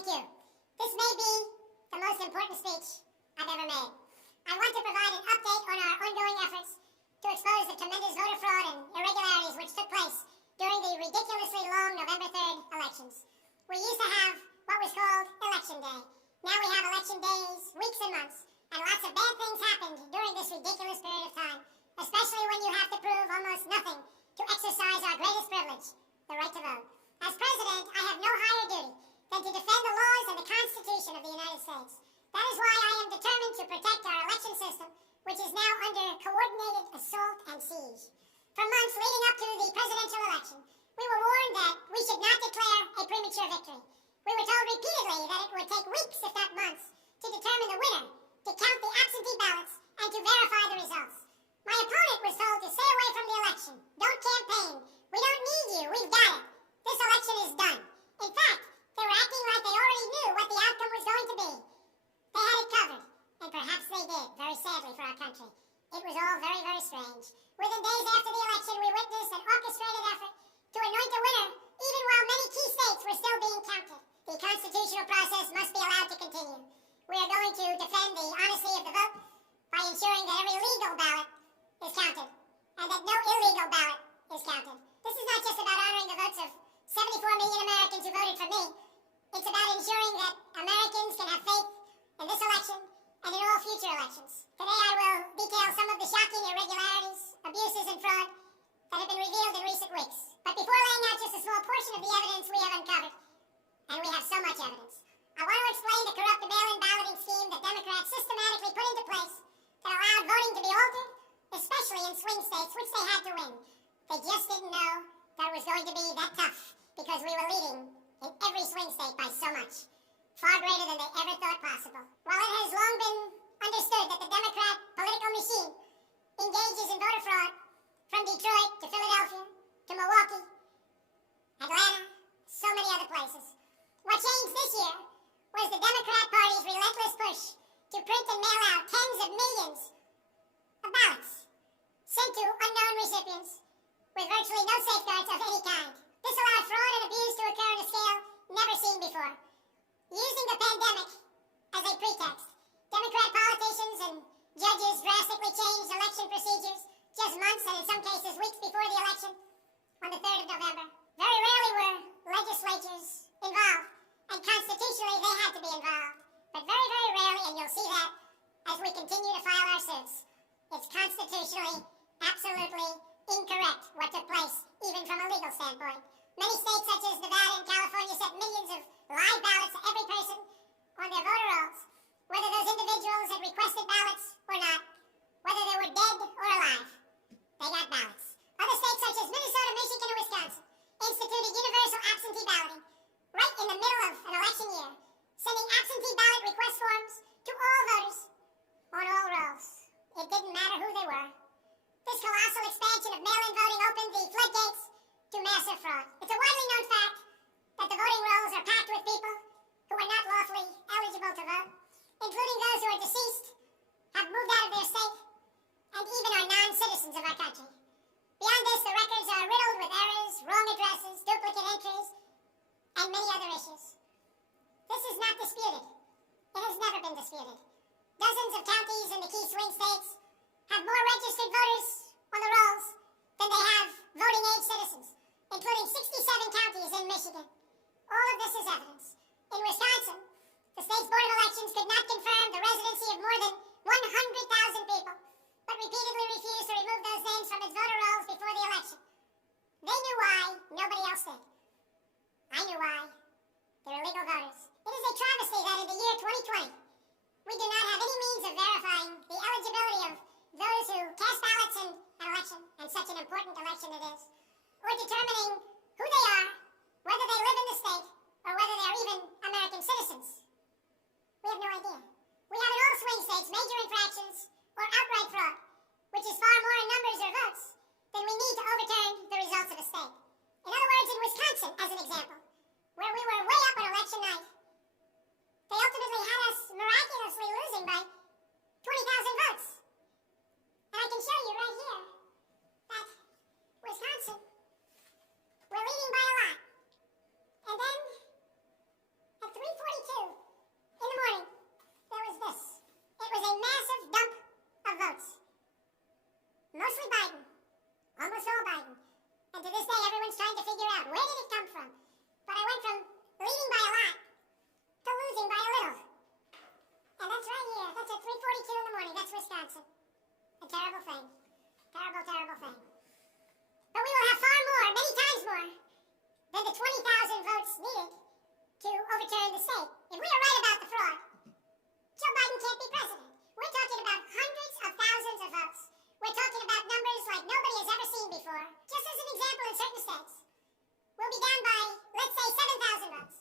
Thank you. This may be the most important speech I've ever made. I want to provide an update on our ongoing efforts to expose the tremendous voter fraud and irregularities which took place during the ridiculously long November 3rd elections. We used to have what was called Election Day. Now we have election days, weeks and months, and lots of bad things happened during this ridiculous period of time, especially when you have to prove almost nothing to exercise our greatest privilege, the right to vote. As president, I have no higher duty than to defend the laws and the Constitution of the United States. That is why I am determined to protect our election system, which is now under coordinated assault and siege. For months leading up to the presidential election, we were warned that we should not declare a premature victory. We were told repeatedly that it would take weeks, if not months, to determine the winner, to count the absentee ballots, and to verify the results. My opponent was told to stay away from the election. Don't campaign. We don't need you. We've got it. This election is done. In fact, they were acting like they already knew what the outcome was going to be. They had it covered, and perhaps they did, very sadly for our country. It was all very, very strange. Within days after the election, we witnessed an orchestrated effort to anoint a winner, even while many key states were still being counted. The constitutional process must be allowed to continue. We are going to defend the honesty of the vote by ensuring that every legal ballot is counted, and that no illegal ballot is counted. This is not just about honoring the votes of 74 million Americans who voted for me. It's about ensuring that Americans can have faith in this election and in all future elections. Today I will detail some of the shocking irregularities, abuses, and fraud that have been revealed in recent weeks. But before laying out just a small portion of the evidence we have uncovered, and we have so much evidence, I want to explain the corrupt mail-in balloting scheme that Democrats systematically put into place that allowed voting to be altered, especially in swing states, which they had to win. They just didn't know that it was going to be that tough, because we were leading in every swing state by so much, far greater than they ever thought possible. While it has long been understood that the Democrat political machine engages in voter fraud from Detroit to Philadelphia to Milwaukee, Atlanta, so many other places, what changed this year was the Democrat Party's relentless push to print and mail out tens of millions of ballots sent to unknown recipients with virtually no safeguards of any kind. This allowed fraud and abuse to occur on a scale never seen before. Using the pandemic as a pretext, Democrat politicians and judges drastically changed election procedures just months and in some cases weeks before the election on the 3rd of November. Very rarely were legislatures involved, and constitutionally they had to be involved. But very, very rarely, and you'll see that as we continue to file our suits, it's constitutionally absolutely incorrect what took place, even from a legal standpoint. Many states such as Nevada and California sent millions of live ballots to every person on their voter rolls, whether those individuals had requested ballots or not, whether they were dead or alive. They got ballots. Other states such as Minnesota, Michigan, and Wisconsin instituted universal absentee balloting right in the middle of an election year, sending absentee ballot request forms to all voters on all rolls. It didn't matter who they were. This colossal expansion of mail-in voting opened the floodgates to massive fraud. It's a widely known fact that the voting rolls are packed with people who are not lawfully eligible to vote, including those who are deceased, have moved out of their state, and even are non-citizens of our country. Beyond this, the records are riddled with errors, wrong addresses, duplicate entries, and many other issues. This is not disputed. It has never been disputed. Dozens of counties in the key swing states have more registered voters on the rolls than they have voting-age citizens, including 67 counties in Michigan. All of this is evidence. In Wisconsin, the state's Board of Elections could not confirm the residency of more than 100,000 people, but repeatedly refused to remove those names from its voter rolls before the election. They knew why, nobody else did. I knew why. They're illegal voters. It is a travesty that in the year 2020, we do not have any means of verifying the eligibility of those who cast ballots in an election, and such an important election it is, or determining who they are, whether they live in the state, or whether they are even overturn the state. If we are right about the fraud, Joe Biden can't be president. We're talking about hundreds of thousands of votes. We're talking about numbers like nobody has ever seen before. Just as an example, in certain states, we'll be down by, let's say, 7,000 votes.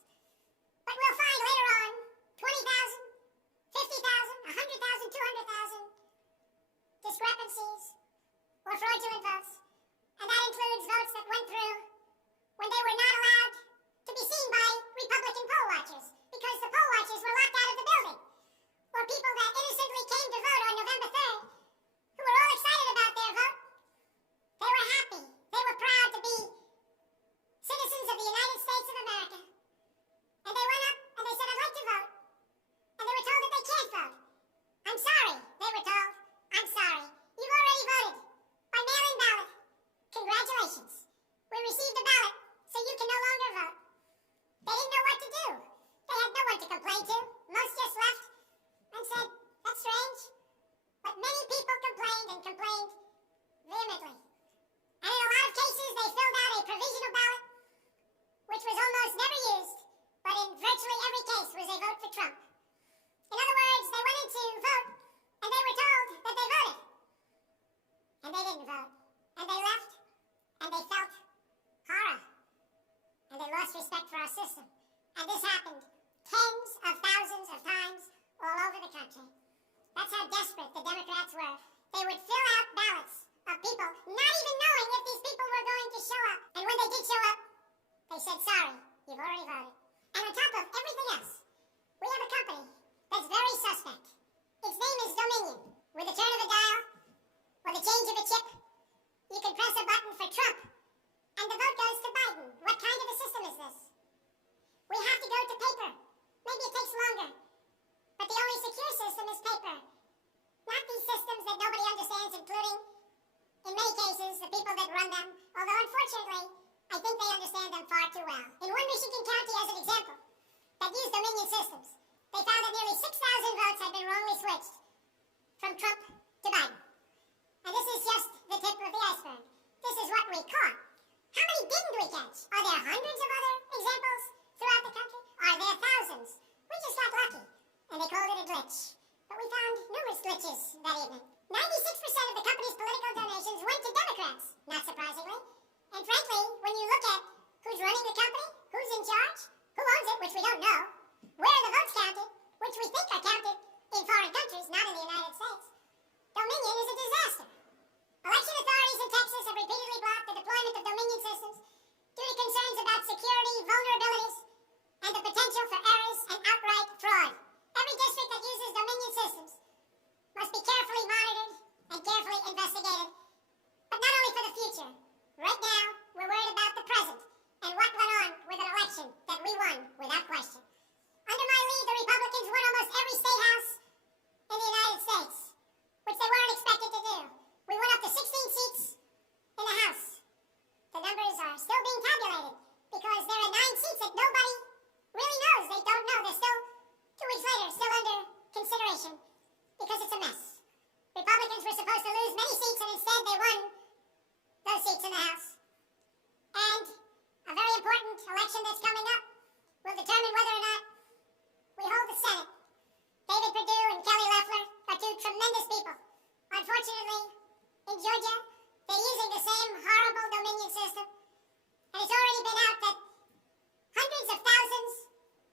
But we'll find later on 20,000, 50,000, 100,000, 200,000 discrepancies or fraudulent votes. And that includes votes that went through when they were not allowed to be seen by Republican poll watchers because the poll watchers were locked out of the building. Or people that innocently came to vote on November 3rd who were all excited about their vote. They were happy. They were proud to be citizens of the United States of America. And they went up and they said, I'd like to vote. And they were told that they can't vote. I'm sorry, they were told. I'm sorry. You've already voted by mail-in ballot. Congratulations. We received a ballot, so you can no longer vote. They didn't know what to do. They had no one to complain to. Most just left and said, that's strange. But many people complained and complained vehemently. And in a lot of cases, they filled out a provisional ballot, which was almost never used, but in virtually every case was a vote for Trump. In other words, they went in to vote, and they were told that they voted. And they didn't vote. And they left, and they felt horror. And they lost respect for our system. And this happened tens of thousands of times all over the country. That's how desperate the Democrats were. They would fill out ballots of people, not even knowing if these people were going to show up. And when they did show up, they said, sorry, you've already voted. And on top of everything else, we have a company that's very suspect. Its name is Dominion. With a turn of a dial, or the change of a chip, you can press a button for Trump, and the vote goes to Biden. What kind of a system is this? We have to go to paper. Maybe it takes longer. But the only secure system is paper. Not these systems that nobody understands, including, in many cases, the people that run them. Although, unfortunately, I think they understand them far too well. In one Michigan county, as an example, that used Dominion systems, they found that nearly 6,000 votes had been wrongly switched from Trump to Biden. And this is just the tip of the iceberg. This is what we caught. How many didn't we catch? Are there hundreds of other examples throughout the country? Are there thousands? We just got lucky, and they called it a glitch. But we found numerous glitches that evening. 96% of the company's political donations went to Democrats, not surprisingly. And frankly, when you look at who's running the company, who's in charge, who owns it, which we don't know, where are the votes counted, which we think are counted in foreign countries, not in the United States, Dominion is a disaster. Election authorities in Texas have repeatedly blocked the deployment of Dominion systems due to concerns about security vulnerabilities and the potential for errors and outright fraud. Every district that uses Dominion systems must be carefully monitored and carefully investigated. But not only for the future. Right now, we're worried about the present and what went on with an election that we won without question. Under my lead, the Republicans won almost every state house in the United States, which they weren't expected to do. We went up to 16 seats in the House. The numbers are still being tabulated because there are 9 seats that nobody really knows. They don't know. They're still, 2 weeks later, still under consideration because it's a mess. Republicans were supposed to lose many seats, and instead they won those seats in the House. And a very important election that's coming up will determine whether or not we hold the Senate. David Perdue and Kelly Loeffler are 2 tremendous people. Unfortunately, in Georgia, they're using the same horrible Dominion system. And it's already been out that hundreds of thousands,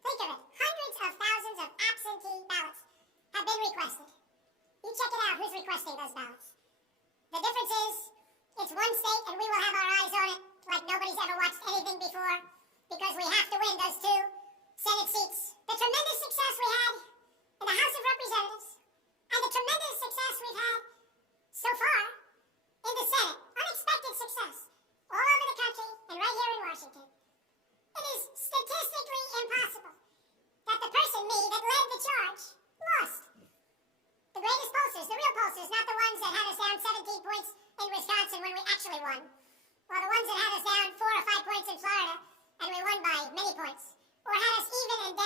think of it, hundreds of thousands of absentee ballots have been requested. You check it out, who's requesting those ballots. The difference is, it's one state and we will have our eyes on it like nobody's ever watched anything before because we have to win those 2 Senate seats. The tremendous success we had in the House of Representatives and the tremendous success we've had so far in the Senate, unexpected success, all over the country and right here in Washington. It is statistically impossible that the person, me, that led the charge, lost. The greatest pollsters, the real pollsters, not the ones that had us down 17 points in Wisconsin when we actually won, or the ones that had us down 4 or 5 points in Florida and we won by many points, or had us even and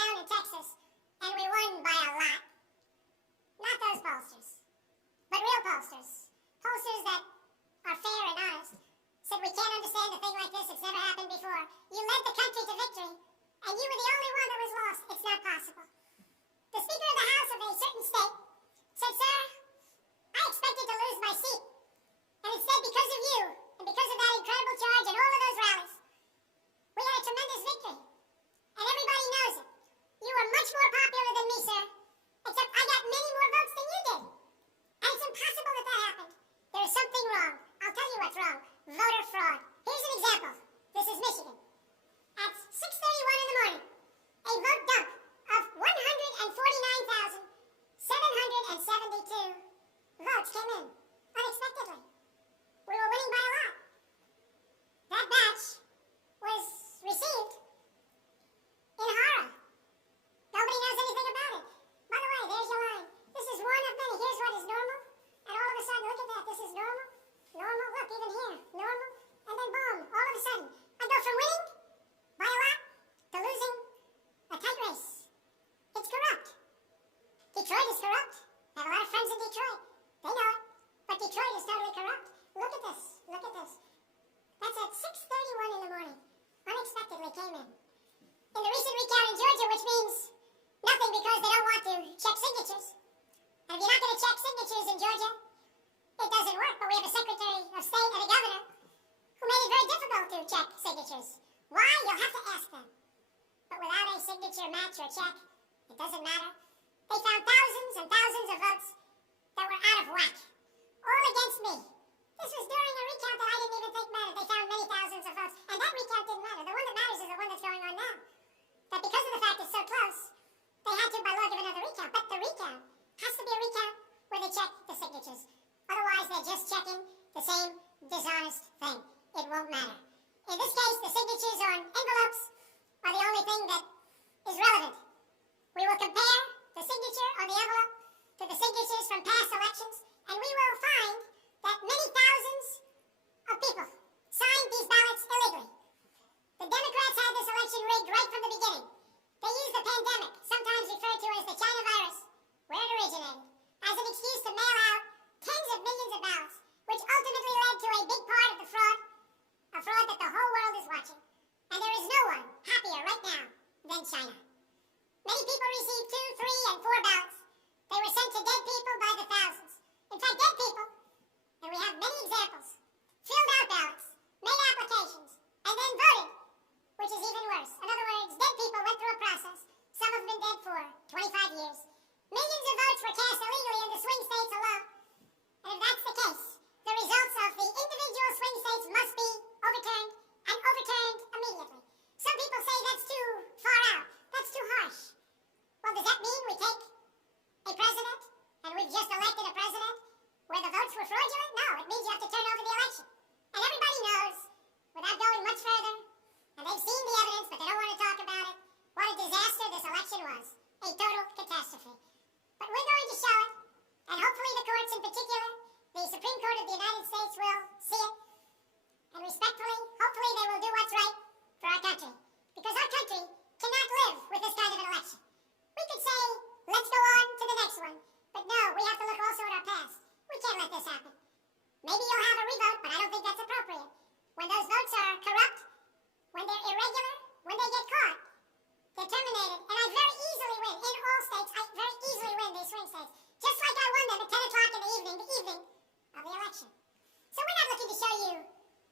a check. It doesn't matter. They found thousands and thousands of votes that were out of whack, all against me. This was during a recount that I didn't even think mattered. They found many thousands of votes, and that recount didn't matter. The one that matters is the one that's going on now. That because of the fact it's so close, they had to, by law, give another recount. But the recount has to be a recount where they check the signatures. Otherwise, they're just checking the same dishonest thing. It won't matter. In this case, the signatures on envelopes are the only thing that is relevant. We will compare the signature on the envelope to the signatures from past elections, and we will find that many thousands of people signed these ballots illegally. The Democrats had this election rigged right from the beginning. They used the pandemic, sometimes referred to as the China virus, where it originated, as an excuse to mail out tens of millions of ballots, which ultimately led to a big part of the fraud, a fraud that the whole world is watching. And there is no one happier right now than China. Many people received 2, 3, and 4 ballots. They were sent to dead people by the thousands. In fact, dead people, and we have many examples, filled out ballots, made applications, and then voted, which is even worse. In other words, dead people went through a process. Some have been dead for 25 years. Millions of votes were cast illegally in the swing states alone. And if that's the case, the results of the individual swing states must be overturned, and overturned immediately. Some people say that's too far out. That's too harsh. Well, does that mean we take a president, and we've just elected a president, where the votes were fraudulent? No, it means you have to turn over the election. And everybody knows, without going much further, and they've seen the evidence, but they don't want to talk about it, what a disaster this election was. A total catastrophe. But we're going to show it, and hopefully the courts in particular, the Supreme Court of the United States will see it, and respectfully, hopefully they will do what's right for our country. Because our country cannot live with this kind of an election. We could say, let's go on to the next one. But no, we have to look also at our past. We can't let this happen. Maybe you'll have a revote, but I don't think that's appropriate. When those votes are corrupt, when they're irregular, when they get caught, they're terminated. And I very easily win. In all states, I very easily win these swing states. Just like I won them at 10 o'clock in the evening of the election. So we're not looking to show you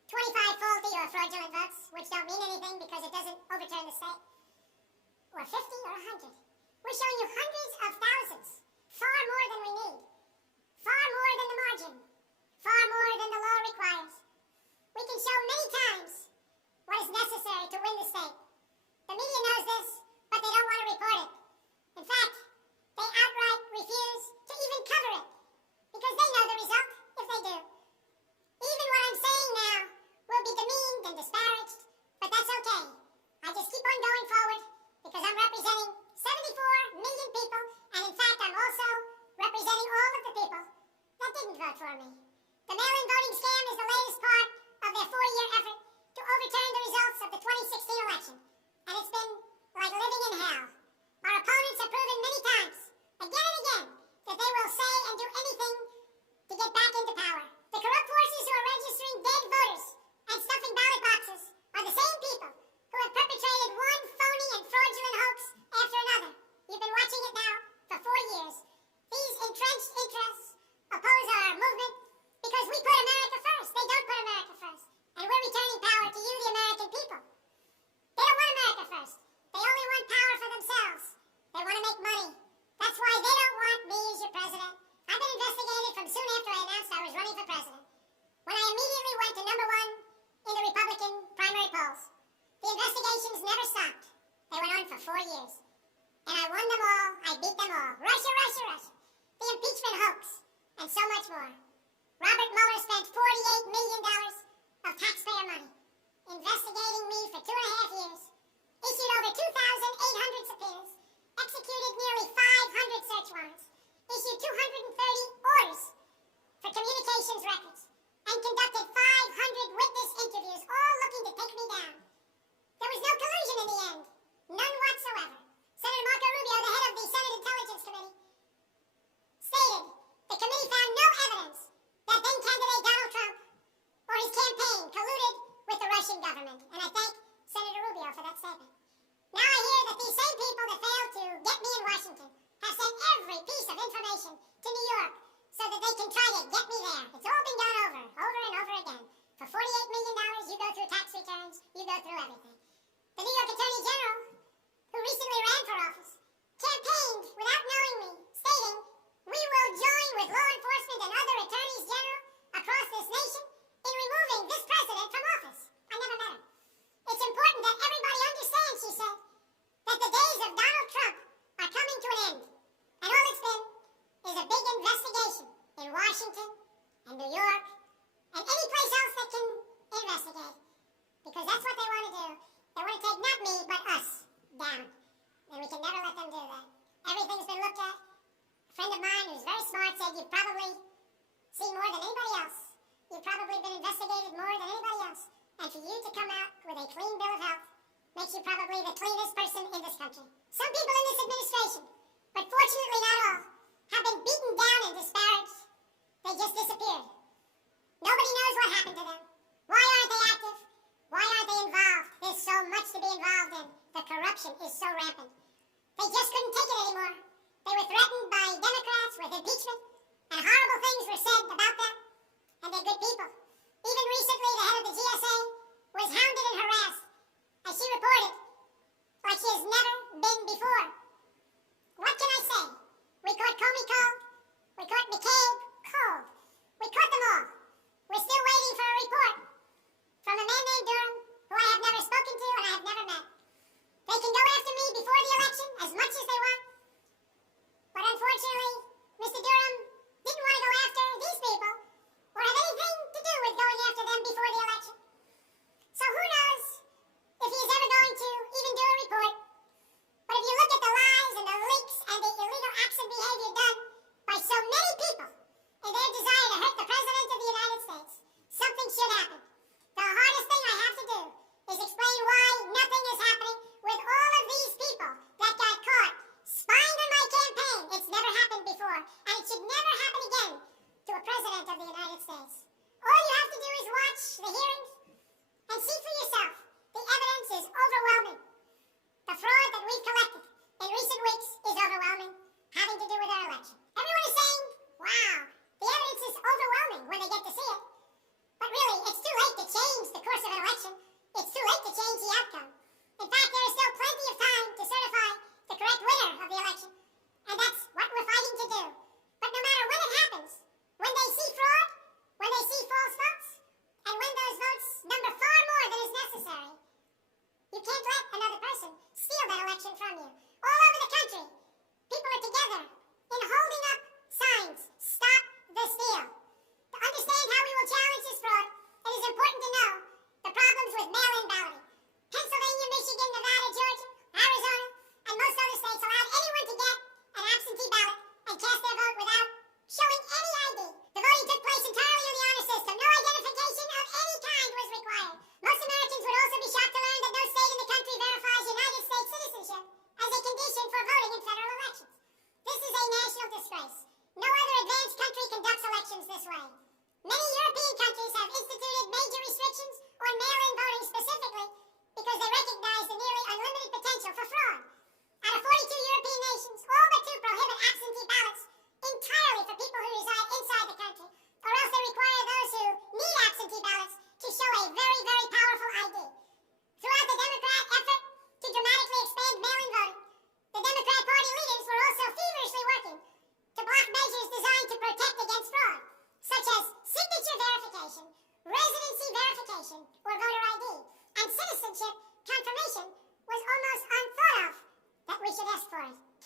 25 faulty or fraudulent votes, which don't mean anything because it doesn't overturn the state. Or 50 or 100. We're showing you hundreds of thousands. Far more than we need. Far more than the margin. Far more than the law requires. We can show many times what is necessary to win the state. The media knows this, but they don't want to report it. In fact, they outright refuse to even cover it, because they know the result if they do. Even what I'm saying now will be demeaned and disparaged, but that's okay. I just keep on going forward, because I'm representing 74 million people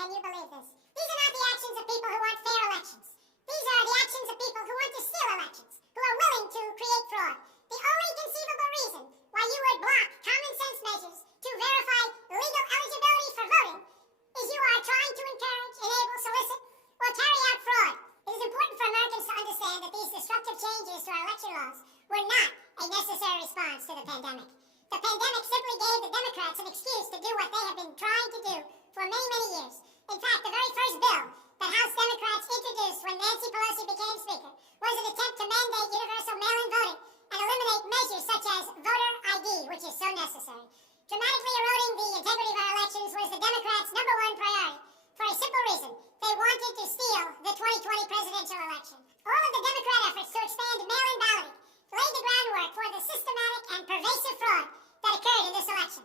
Can you believe this? These are not the actions of people who want fair elections. These are the actions of people who want to steal elections, who are willing to create fraud. The only conceivable reason why you would block common sense measures to verify legal eligibility for voting is you are trying to encourage, enable, solicit, or carry out fraud. It is important for Americans to understand that these destructive changes to our election laws were not a necessary response to the pandemic. The pandemic simply gave the Democrats an excuse to do what they have been trying to do for many, many years. In fact, the very first bill that House Democrats introduced when Nancy Pelosi became Speaker was an attempt to mandate universal mail-in voting and eliminate measures such as voter ID, which is so necessary. Dramatically eroding the integrity of our elections was the Democrats' number one priority, for a simple reason. They wanted to steal the 2020 presidential election. All of the Democrat efforts to expand mail-in balloting laid the groundwork for the systematic and pervasive fraud that occurred in this election.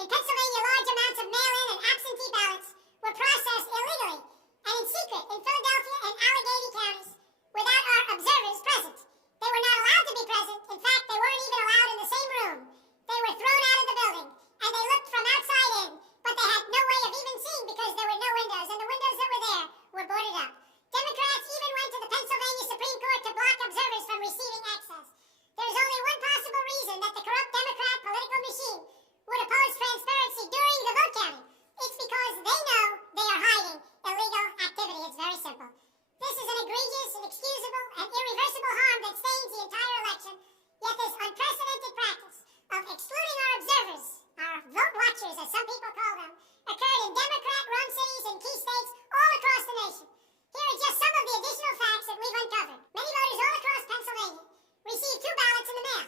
In Pennsylvania, large amounts of mail-in and absentee ballots were processed illegally and in secret in Philadelphia and Allegheny counties without our observers present. They were not allowed to be present. In fact, they weren't even allowed in the same room. They were thrown out of the building, and they looked from outside in, but they had no way of even seeing because there were no windows, and the windows that were there were boarded up. Democrats even went to the Pennsylvania Supreme Court to block observers from receiving access. There is only one possible reason that the corrupt Democrat political machine would oppose transparency during the vote counting. It's because they know they are hiding illegal activity. It's very simple. This is an egregious, inexcusable, and irreversible harm that stains the entire election. Yet this unprecedented practice of excluding our observers, our vote watchers as some people call them, occurred in Democrat-run cities and key states all across the nation. Here are just some of the additional facts that we've uncovered. Many voters all across Pennsylvania received 2 ballots in the mail,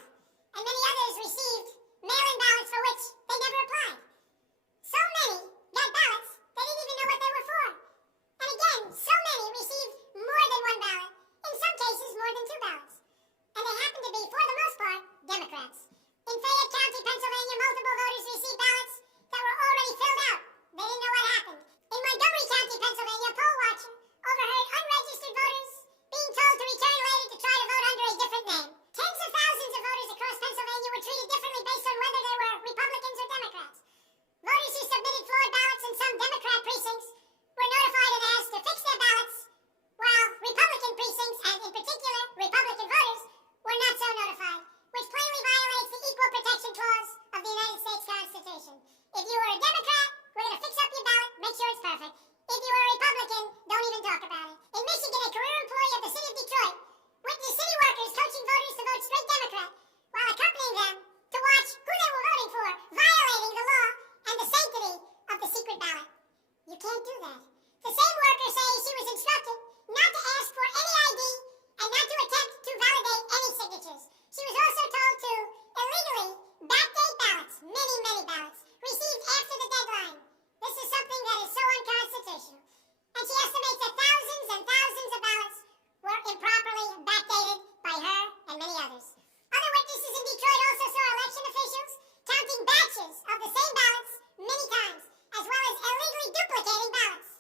and many others received mail-in ballots for which they never applied. So many got ballots they didn't even know what they were for. And again, so many received more than 1 ballot, in some cases more than 2 ballots. And they happen to be, for the most part, Democrats. In Fayette County, Pennsylvania, multiple voters received ballots that were already filled out. They didn't know what happened. In Montgomery County, Pennsylvania, a poll watcher overheard unregistered voters being told to return later to try to vote under a different name. Tens of thousands of voters across Pennsylvania were treated differently based on whether they were Republicans or Democrats. Voters who submitted flawed ballots in some Democrat precincts were notified and asked to fix their ballots, while Republican precincts, and in particular Republican voters, were not so notified, which plainly violates the Equal Protection Clause of the United States Constitution. If you were a Democrat, we're going to fix up your ballot, make sure it's perfect. If you were a Republican, don't even talk about it. In Michigan, a career employee of the city of Detroit witnessed city workers coaching voters to vote straight Democrat while accompanying them to watch who they were voting for, violating the law and the sanctity of the secret ballot. You can't do that. The same worker says she was instructed not to ask for any ID and not to attempt to validate any signatures. She was also told to illegally backdate ballots, many, many ballots, received after the deadline. This is something that is so unconstitutional. And she estimates that thousands and thousands of ballots were improperly backdated by her and many others. Other witnesses in Detroit also saw election officials counting batches of the same ballots many times, as well as illegally duplicating ballots.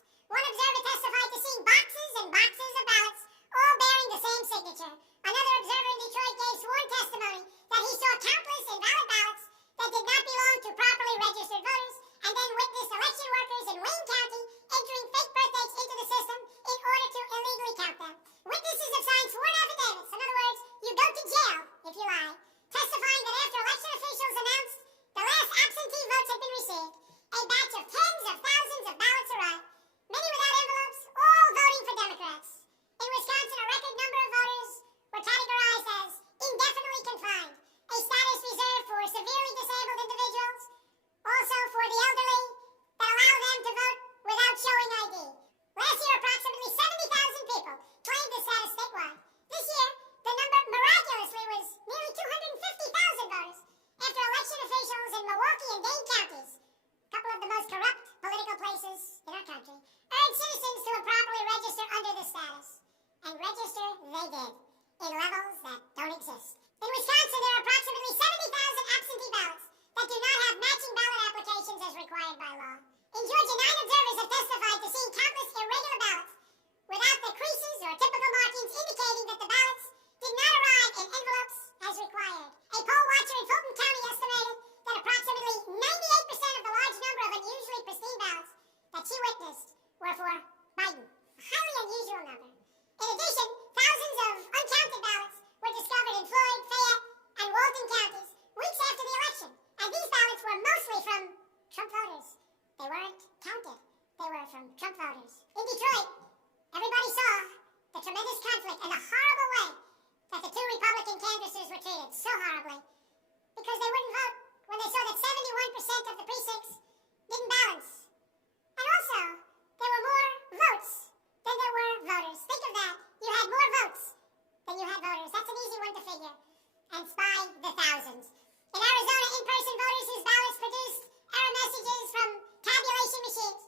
were for Biden. A highly unusual number. In addition, thousands of uncounted ballots were discovered in Floyd, Fayette, and Walton counties weeks after the election. And these ballots were mostly from Trump voters. They weren't counted. They were from Trump voters. In Detroit, everybody saw the tremendous conflict and the horrible way that the two Republican canvassers were treated. So horribly. Because they wouldn't vote when they saw that 71% of the precincts didn't balance. And also, there were more votes than there were voters. Think of that. You had more votes than you had voters. That's an easy one to figure. And by the thousands. In Arizona, in-person voters whose ballots produced error messages from tabulation machines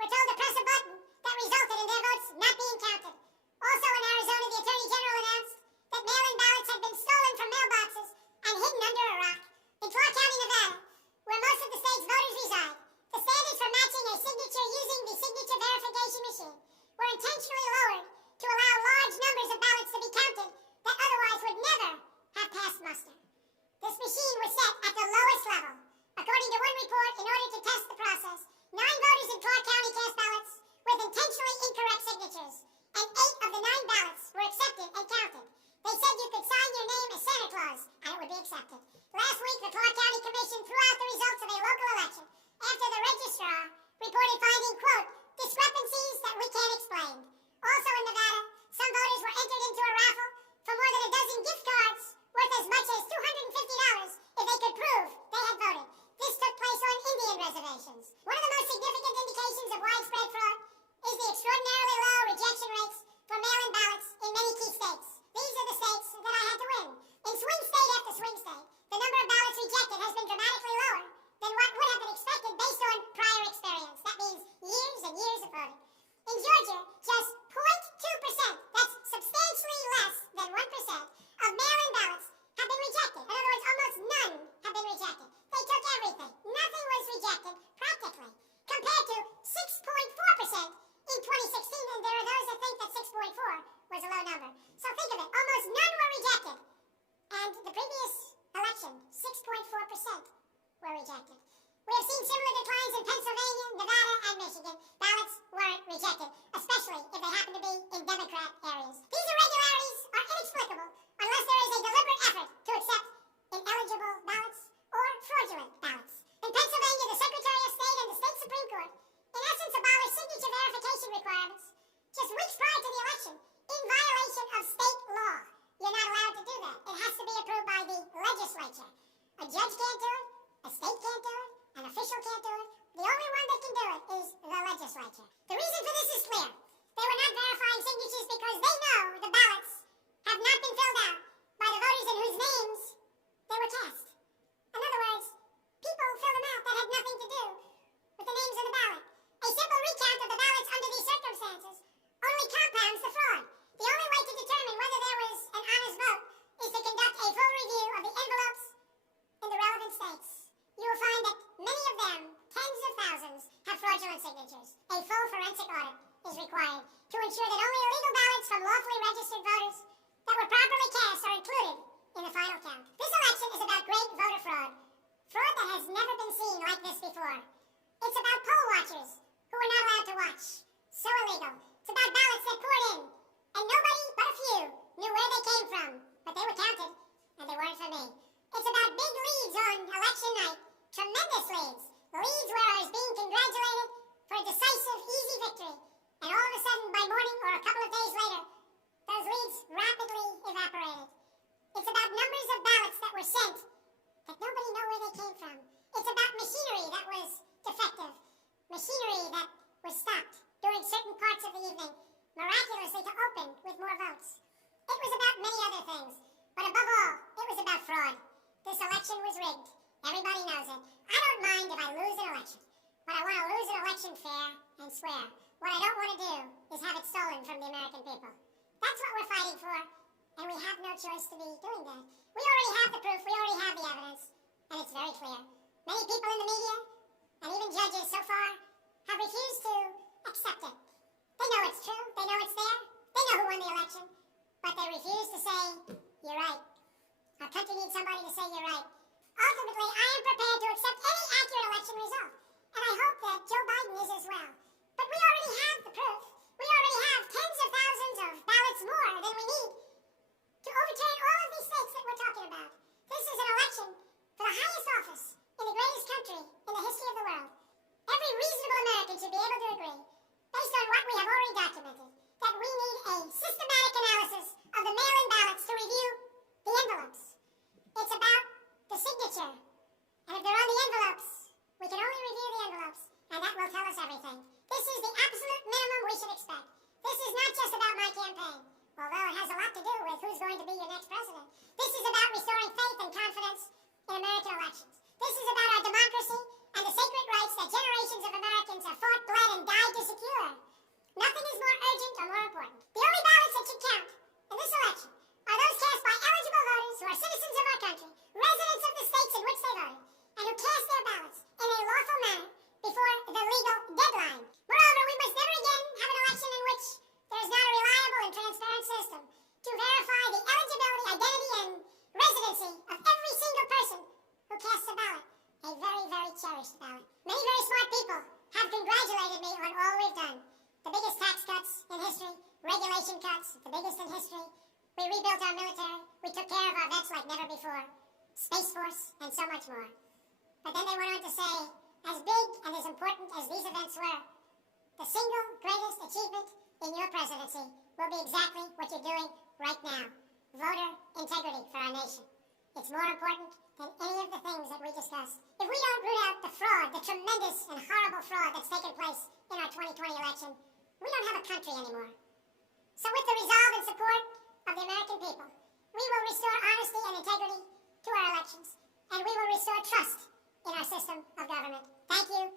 were told to press a button that resulted in their votes not being counted. Also in Arizona, the Attorney General announced that mail-in ballots had been stolen from mailboxes and hidden under a rock. In Clark County, Nevada, where most of the state's voters reside, the standards for matching a signature using the signature verification machine were intentionally lowered to allow large numbers of ballots to be counted that otherwise would never have passed muster. This machine was set at the lowest level. According to one report, in order to test the process, 9 voters in Clark County cast ballots with intentionally incorrect signatures, and 8 of the 9 ballots were accepted and counted. They said you could sign your name as Santa Claus, and it would be accepted. Last week, the Clark County Commission threw out the results of a local election after the registrar reported finding, quote, discrepancies that we can't explain. Also in Nevada, some voters were entered into a raffle for more than a dozen gift cards worth as much as $250 if they could prove they had voted. This took place on Indian reservations. One of the most significant indications of widespread fraud is the extraordinarily low rejection rates for mail-in ballots in many key states. These are the states that I had to win. In swing state after swing state, the number of ballots rejected has been dramatically lower than what would have been expected based on prior experience. That means years and years of voting. In Georgia, just 0.2%, that's substantially less than 1%, of mail-in ballots have been rejected. In other words, almost none have been rejected. They took everything. Nothing was rejected, practically, compared to 6.4% in 2016, and there are those that think that 6.4 was a low number. So think of it, almost none were rejected. And the previous election, 6.4% were rejected. We have seen similar declines in Pennsylvania, Nevada, and Michigan. Ballots weren't rejected, especially if they happen to be in Democrat areas. These irregularities are inexplicable unless there is a deliberate effort to accept ineligible ballots or fraudulent ballots. In Pennsylvania, the Secretary of State and the state Supreme Court, in essence, abolished signature verification requirements just weeks prior to the election in violation of state law. You're not allowed to do that. It has to be approved by the legislature. A judge can't do it, a state can't do it, an official can't do it. The only one that can do it is the legislature. The reason for this is clear. They were not verifying signatures because they know the ballots have not been filled out by the voters in whose names they were cast. In other words, people fill them out that had nothing to do with the names on the ballot. A simple recount of the ballots under these circumstances only compounds the fraud. The only way to determine whether there was an honest vote is to conduct a full review of the envelopes in the relevant states. You will find that many of them, tens of thousands, have fraudulent signatures. A full forensic audit is required to ensure that only illegal ballots from lawfully registered voters that were properly cast are included in the final count. This election is about great voter fraud. Fraud that has never been seen like this before. It's about poll watchers who were not allowed to watch. So illegal. It's about ballots that poured in, and nobody but a few knew where they came from, but they were counted, and they weren't for me. It's about big leads on election night. Tremendous leads. Leads where I was being congratulated for a decisive, easy victory. And all of a sudden, by morning or a couple of days later, those leads rapidly evaporated. It's about numbers of ballots that were sent that nobody knew where they came from. It's about machinery that was defective. Machinery that was stopped during certain parts of the evening, miraculously to open with more votes. It was about many other things. But above all, it was about fraud. This election was rigged. Everybody knows it. I don't mind if I lose an election, but I want to lose an election fair and square. What I don't want to do is have it stolen from the American people. That's what we're fighting for, and we have no choice to be doing that. We already have the proof, we already have the evidence, and it's very clear. Many people in the media, and even judges so far, have refused to accept it. They know it's true, they know it's there, they know who won the election, but they refuse to say, you're right. Our country needs somebody to say you're right. Ultimately, I am prepared to accept any accurate election result, and I hope that Joe Biden is as well. But we already have regulation cuts, the biggest in history. We rebuilt our military. We took care of our vets like never before. Space Force, and so much more. But then they went on to say, as big and as important as these events were, the single greatest achievement in your presidency will be exactly what you're doing right now. Voter integrity for our nation. It's more important than any of the things that we discussed. If we don't root out the fraud, the tremendous and horrible fraud that's taken place in our 2020 election, we don't have a country anymore. So with the resolve and support of the American people, we will restore honesty and integrity to our elections, and we will restore trust in our system of government. Thank you.